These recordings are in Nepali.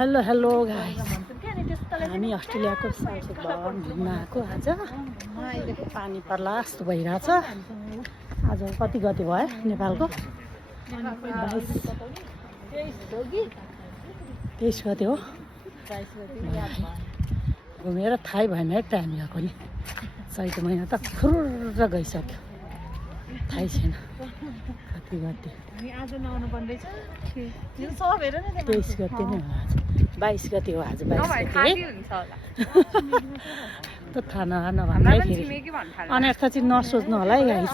हेलो गाइस, हामी अस्ट्रेलियाको संसद भवन घुम्न आएको। आज पानी पर्ला जस्तो भइरहेछ। आज कति गते भयो नेपालको? 23 गते हो। घुमेर थाहै भएन है टाइम यहाँको नि। चैत महिना त फुर्र गइसक्यो, थाहै छैन कति गते। 23 गते नै हो आज। 22 गते हो आज। 22 गते त थाहा नभन्दाखेरि अनर्थ चाहिँ नसोच्नु होला है गाइस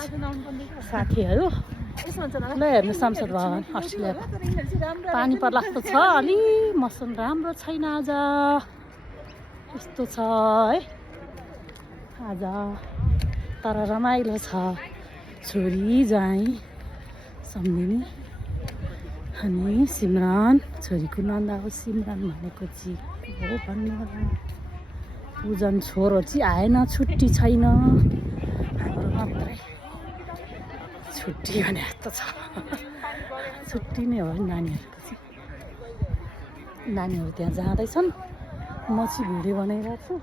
साथीहरू। ल हेर्नु संसद भवन अस्ट्रेलियाको पानी पर्ला जस्तो छ। अलि मौसम राम्रो छैन आज, यस्तो छ है आज। तर रमाइलो छ। छोरी ज्वाइँ सम्झिने अनि सिमरन, छोरीको नन्दा हो सिमरन भनेको चाहिँ हो भन्ने होला। पूजन छोरो चाहिँ आएन, छुट्टी छैन। हाम्रो मात्रै छुट्टी भने जस्तो छ। छुट्टी नै हो नानीहरूको चाहिँ। नानीहरू त्यहाँ जाँदैछन्, म चाहिँ भिडियो बनाइरहेको छु।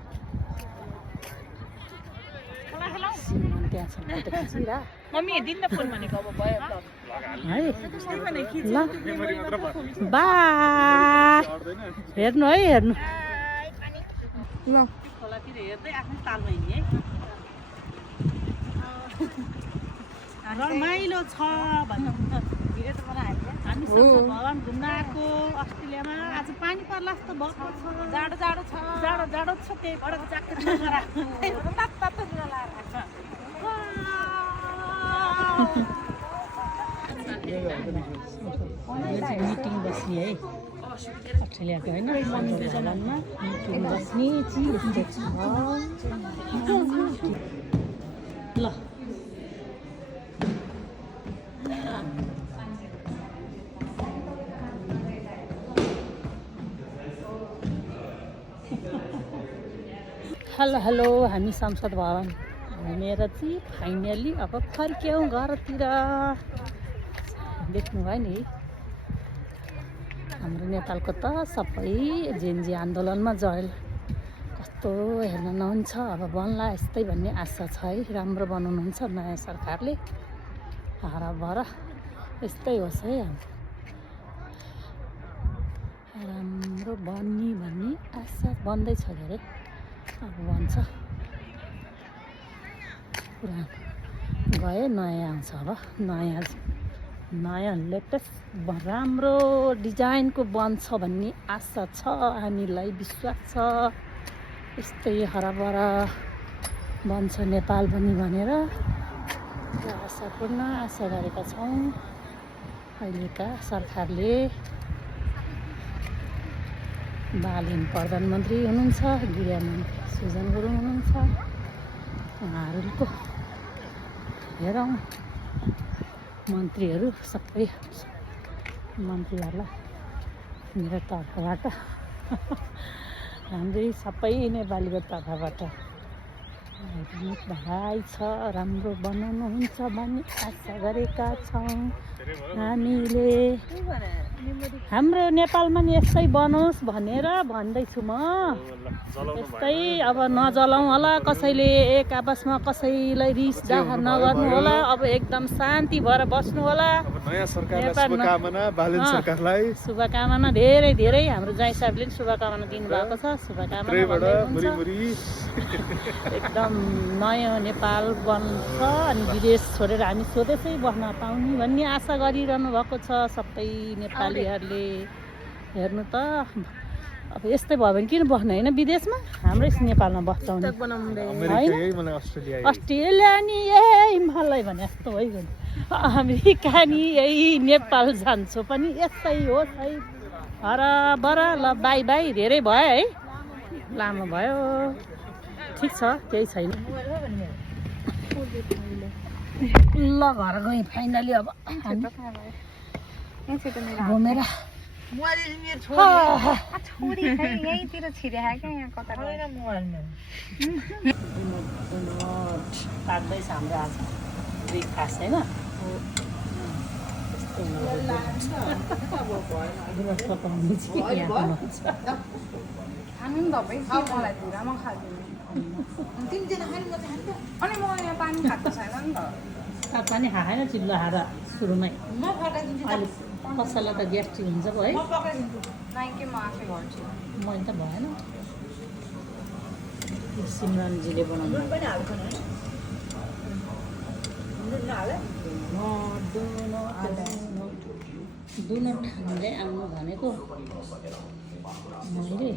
सिमरन त्यहाँ छ, फोटो खिचिरहेको है। ल बाई, हेर्नु है हेर्नु। खोलातिर हेर्दै आफ्नो तालमा हिँड्ने है। रमाइलो छ भन्नु हामी संसद भवन घुम्न आएको अस्ट्रेलियामा। आज पानी पर्ला जस्तो भएको छ। जाडो जाडो छ, जाडो जाडो छ। त्यही भएर ज्याकेट मिटिङ बस्ने है अस्ट्रेलियाको होइन, भवनमा मिटिङ बस्ने चिज छ। ल हेलो हामी संसद भवन घुमेर चाहिँ फाइनली अब फर्क्यौँ घरतिर। देख्नुभयो नि हाम्रो नेपालको त सबै जेएनजी आन्दोलनमा जयल कस्तो हेर्न नहुन्छ। अब बन्ला यस्तै भन्ने आशा छ है। राम्रो बनाउनुहुन्छ नयाँ सरकारले, हराभर यस्तै होस् है। राम्रो बन्ने भन्ने आशा बन्दैछ अरे। अब बन्छ, पुरानो गयो नयाँ आउँछ। अब नयाँ लेटेस्ट राम्रो डिजाइनको बन्छ भन्ने आशा छ, हामीलाई विश्वास छ। यस्तै हराभर बन्छ नेपाल पनि भनेर आशापूर्ण आशा गरेका छौँ। अहिलेका सरकारले बालेन प्रधानमन्त्री हुनुहुन्छ, गृहमन्त्री सुजन गुरुङ हुनुहुन्छ। उहाँहरूको हेरौँ मन्त्रीहरू सबै मन्त्रीहरूलाई मेरो तर्फबाट हाम्रै सबै नेपालीको तर्फबाट भाइ छ। राम्रो बनाउनुहुन्छ भन्ने आशा गरेका छौँ हामीले। हाम्रो नेपालमा नि यस्तै बनोस् भनेर भन्दैछु म। यस्तै अब नजलाउँ होला, कसैले एक आपसमा कसैलाई रिस डाहा नगर्नु होला। अब एकदम शान्ति भएर बस्नु होला। शुभकामना धेरै धेरै हाम्रो ज्वाइँ साहबले पनि शुभकामना दिनुभएको छ। शुभकामना एकदम नयाँ नेपाल बन्छ अनि विदेश छोडेर हामी स्वदेशै बस्न पाउने भन्ने आशा गरिरहनु भएको छ सबै नेपालीहरूले। हेर्नु त अब यस्तै भयो भने किन बस्नु होइन विदेशमा, हाम्रै नेपालमा बस्छौँ होइन। अस्ट्रेलिया नि यही मलाई भने जस्तो भइगयो। अमेरिका नि यही नेपाल जान्छु पनि यस्तै होस् है। हराबर ल बाई बाई। धेरै भयो है, लामो भयो। ठिक छ, केही छैन। ल घर गएँ फाइनली। अब घुमेर काट्दैछ हाम्रो आज ब्रेकफास्ट होइन। दुनट पकाउनु चाहिँ यहाँ खानु नि तपाईँ के मलाई धुरामा खाँदैन अनि म यहाँ पानी खाएको छैन नि त साग पानी खाएन चिल्लो खाएर सुरुमै अहिले कसैलाई त ग्यास्ट्रिक हुन्छ पो है नाइ के म आफै गर्छु मैले त भएन सिमरनजीले बनाउनु दुनट खाँदै आउनु भनेको मैले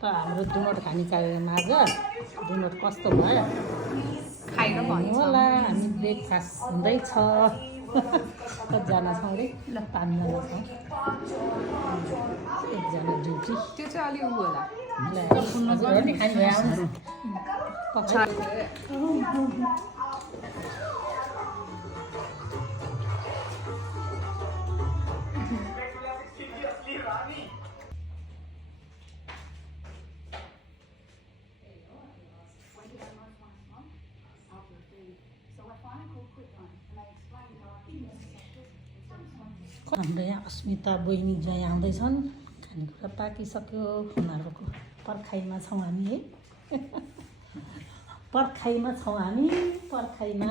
त हाम्रो दुनट खाने कार्यक्रममा आज दुनट कस्तो भयो खाएर भन्नु होला हामी ब्रेकफास्ट हुँदैछ कतिजना छौँ अरे ल 5 जना छौँ एकजना ड्युटी त्यो चाहिँ अलि उ होला नि खाने भयो हाम्रो यहाँ अस्मिता बहिनी जहाँ आउँदैछन् खानेकुरा पाकिसक्यो उनीहरूको पर्खाइमा छौँ हामी है पर्खाइमा छौँ हामी पर्खाइमा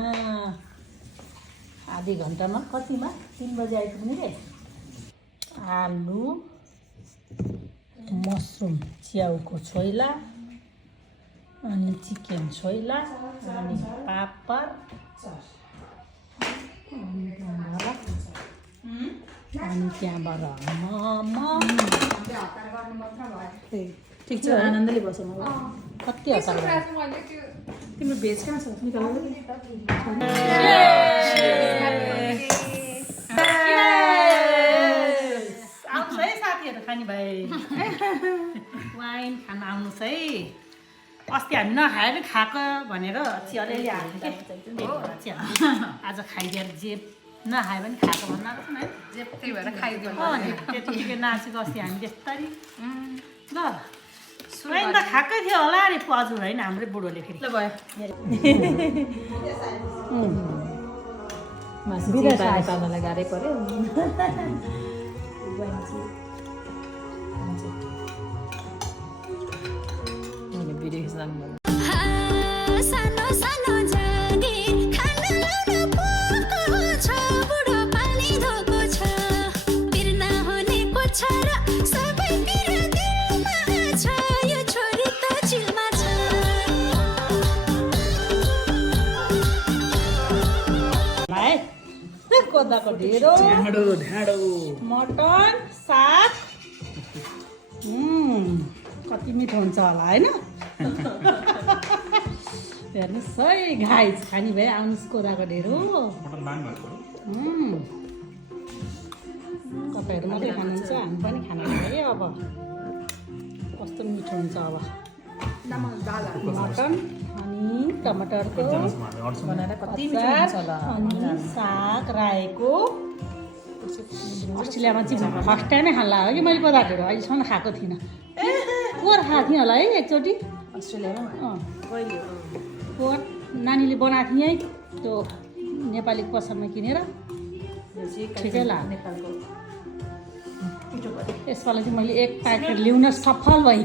आधी घन्टामा कतिमा 3 बजे आइपुग्ने रे आलु मसरुम च्याउको छोइला अनि चिकन छोइला अनि पापड अनि त्यहाँबाट मोमो ठिक छ आनन्दले बस्छ म कति हतार तिम्रो भेज कहाँ छ निकाल्नु आउनुहोस् है साथीहरू खाने भाइ वाइन खान आउनुहोस् है अस्ति हामी नखाएर खाएको भनेर चाहिँ अलिअलि हाल्नु के आज खाइदिएर जे नखायो भने खाएको भन्नु आएको छैन है जे त्यही भएर खाइदियो त्यतिकै नाचेको अस्ति हामी त्यस्तरी ल सुवाइन त खाएकै थियो होला अरे हजुर होइन हाम्रै बुढोले फेरि ल भयो पाल्नलाई गाह्रै पऱ्यो भिडियो खिच्दा कोदाको ढेँडो मटन साग कति मिठो हुन्छ होला होइन हेर्नुहोस् है गाइस खाने भए आउनुहोस् कोदाको ढेँडो तपाईँहरू मात्रै खानुहुन्छ हामी पनि खानु है अब कस्तो मिठो हुन्छ अब मटन अनि टमाटरको अनि साग रायोको अस्ट्रेलियामा चाहिँ फर्स्ट टाइमै खान लाग्यो कि मैले कोदाको अहिलेसम्म खाएको थिइनँ पोहोर खाएको थिएँ होला है एकचोटि अस्ट्रेलियामा पोहोर नानीले बनाएको थिएँ है त्यो नेपाली पसलमा किनेर ठिकै लाग्यो नेपालको यसपालि चाहिँ मैले 1 प्याकेट ल्याउन सफल भएँ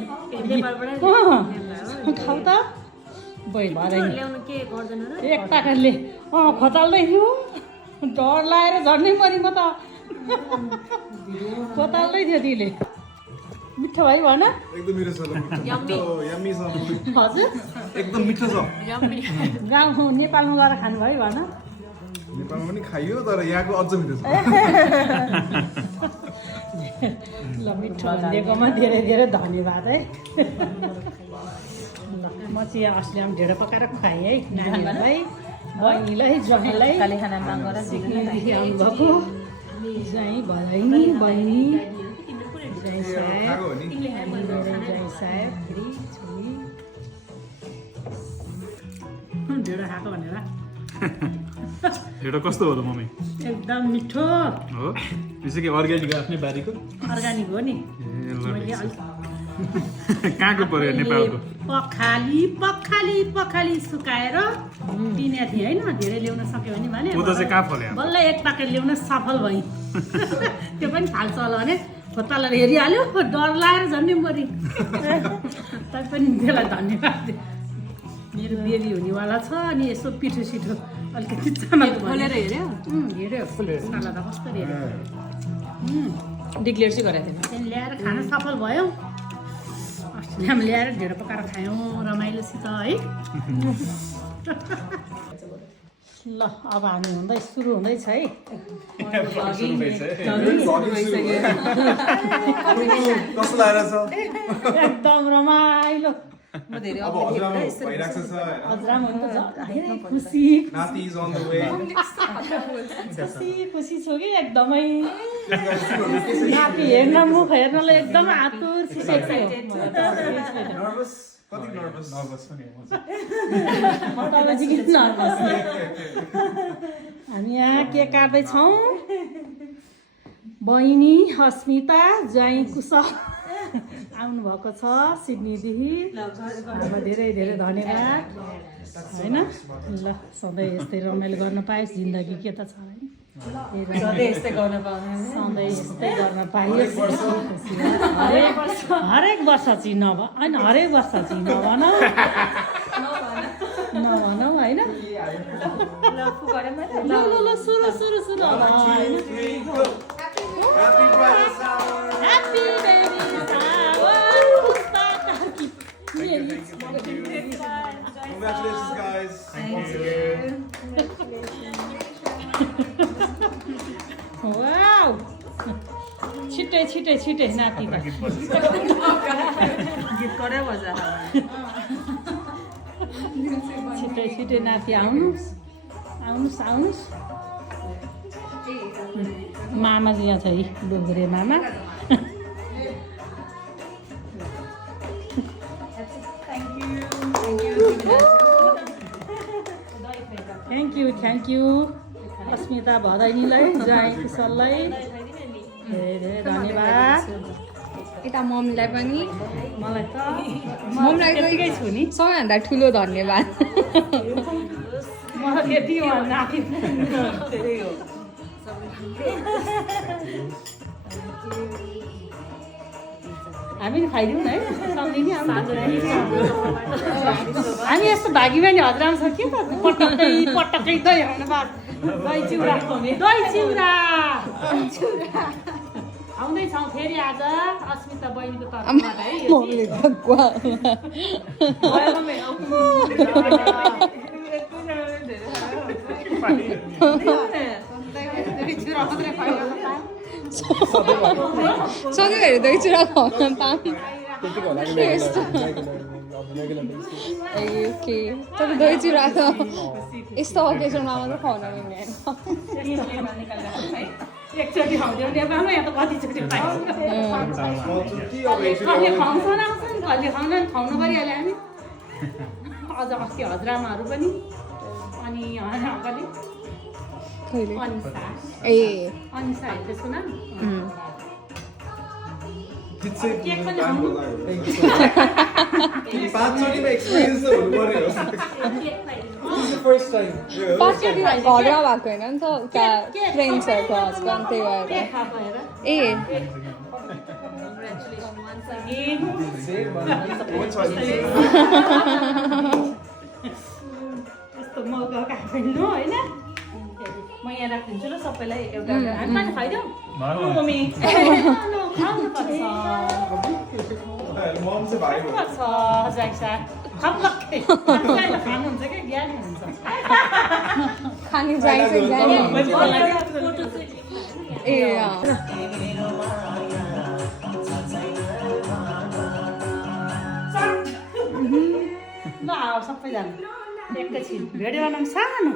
खाऊ त भइ भएन 1 प्याकेटले खोताल्दै थियो डर लागेर झर्नै पऱ्यो म त खोताल्दै थियो तिले मिठो भाइ भन एकदम मिठो छ यम्मी छ हजुर एकदम मिठो छ गाउँ नेपालमा गएर खानु भयो भन नेपालमा पनि खाइयो तर यहाँको अझ मिठो छ ल मिठो दिएकोमा धेरै धेरै धन्यवाद है ल म चाहिँ यहाँ अस्ट्रेलियामा ढेँडो पकाएर खुवाएँ है नानीहरूलाई बहिनीलाई ज्वाइँलाई सिक्किमदेखि आउनुभएको ज्वाइँ भदैनी बहिनी ज्वाइँ साहेब ज्वाइँ साहेब फेरि छोरी ढेँडो खाएको भनेर ढेँडो कस्तो हो त मम्मी एकदम मिठो हो त्यसै के अर्ग्यानिक आफ्नै बारीको अर्ग्यानिक हो नि ए ल मैले कहाँको पर्यो नेपालको पखाली सुकाएर पिने थिएँ होइन धेरै ल्याउन सक्यो भने ऊ त चाहिँ कहाँ फल्यो बल्ल एक पाकेट ल्याउन सफल भएँ त्यो पनि फाल्छ होला भने खोतालेर हेरिहाल्यो डर लागेर झन्डै मरि तैपनि त्यसलाई धन्यवाद मेरो बेबी हुनेवाला छ अनि यसो पिठो सिठो अलिकति चामल खोलेर हेऱ्यो साला त कस्तरी हेऱ्यो डिक्लेयर चाहिँ गरेको थिएन त्यहाँदेखि ल्याएर खान सफल भयो अस्ट्रेलियामा ल्याएर ढेँडो पकाएर खायौँ रमाइलोसित है ल अब हामी सुरु हुँदैछ है कस्तो लागेको छ एकदम रमाइलो म धेरै अब हजुरआमा भइराख्छ छ हैन हजुरआमा हुनु त धेरै खुसी नाति इज अन द वे खुसी छु कि एकदमै नाति हेर्न मुख हेर्नलाई एकदम आतुर नर्भस कति नर्भस हामी यहाँ केक काट्दैछौँ बहिनी अस्मिता ज्वाइँ कुशल आउनु भएको छ सिडनीदेखि धेरै धेरै धन्यवाद होइन ल सधैँ यस्तै रमाइलो गर्न पाइयोस् जिन्दगी के त छ होइन सधैँ यस्तै गर्न पाउने सधैँ यस्तै गर्न पाइयोस् हरेक वर्ष चाहिँ होइन हरेक वर्ष चाहिँ नभनौ होइन ल सुरु Happy baby Congratulations guys Wow छिटै नाति छिटै नाति आउनुहोस् मामा चाहिँ यहाँ छ है डुङ्ग्रे मामा थ्याङ्क यू अस्मिता भदैनीलाई ज्वाइँ कुशललाई धेरै धन्यवाद यता मम्मीलाई पनि मलाई त मम्मीलाई त्यतिकै छु नि सबैभन्दा ठुलो धन्यवाद मलाई त्यति नाति हामी खाइदिउँ न है सम्झिने हामी यस्तो भागीमानी हजुरआमा छ के त पटक्कै दही आउनुभएको दही चिउरा आउँदैछौँ फेरि आज अस्मिता बहिनीको तर्फबाट सधैँभरि दही चिउरा खुवाउन पाऊँ के तर दही चिउरा त यस्तो ओकेजनमा मात्रै खुवाउन मिल्ने एकचोटि खुवाउँथ्यौँ नेपालमा यहाँ त कतिचोटि खुवाउनु परिहाल्यो हामी अझ अस्ति हजुरआमाहरू पनि अनि अङ्कलले अनिसा हेर्दैछु न केक पनि पाँचचोटिमा एक्सपिरियन्स त हुनु पर्यो फर्स्ट टाइम पाँचचोटि घरमा भएको होइन नि त उता फ्रेन्ड्सहरूको हस्बेन्ड त्यही भएर ए यस्तो मौका काट्नु होइन म यहाँ राखिदिन्छु ल सबैलाई एउटा हामी पनि खाइदिउँ मम्मी खाउनुपर्छ मम चाहिँ भाइ हो खानुहुन्छ क्या ज्ञान हुन्छ खाने चाहिन्छ ए ल सबैजना एकैछिन भिडियो बनाउनु सानो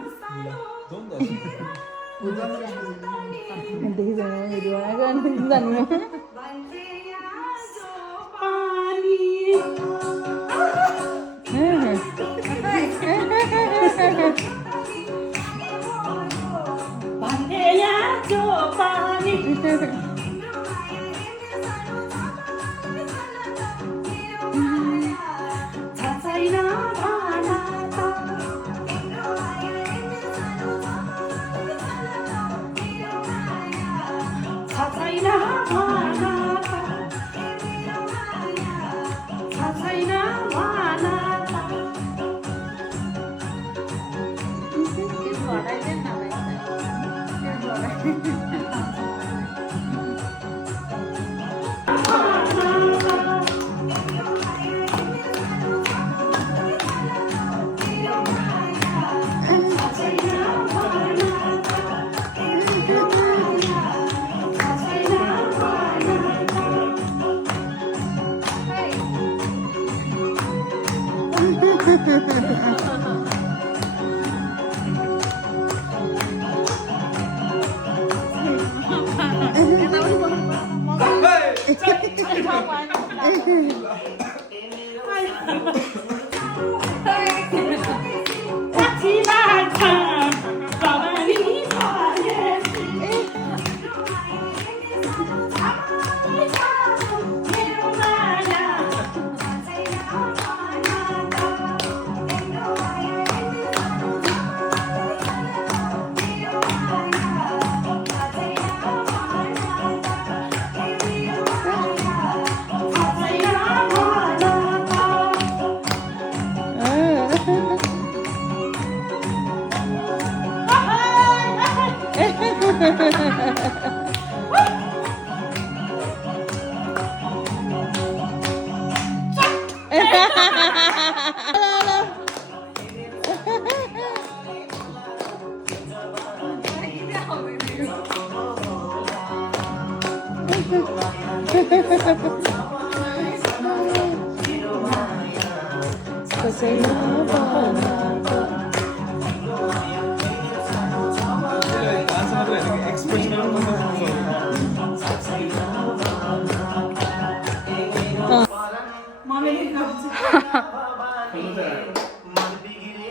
डान्स मात्रै होइन एक्सप्रेसनहरू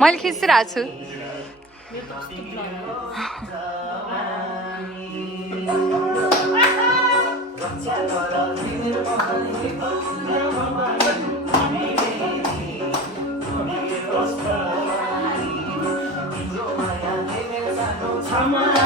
मैले खिचिरहेको छु Come on.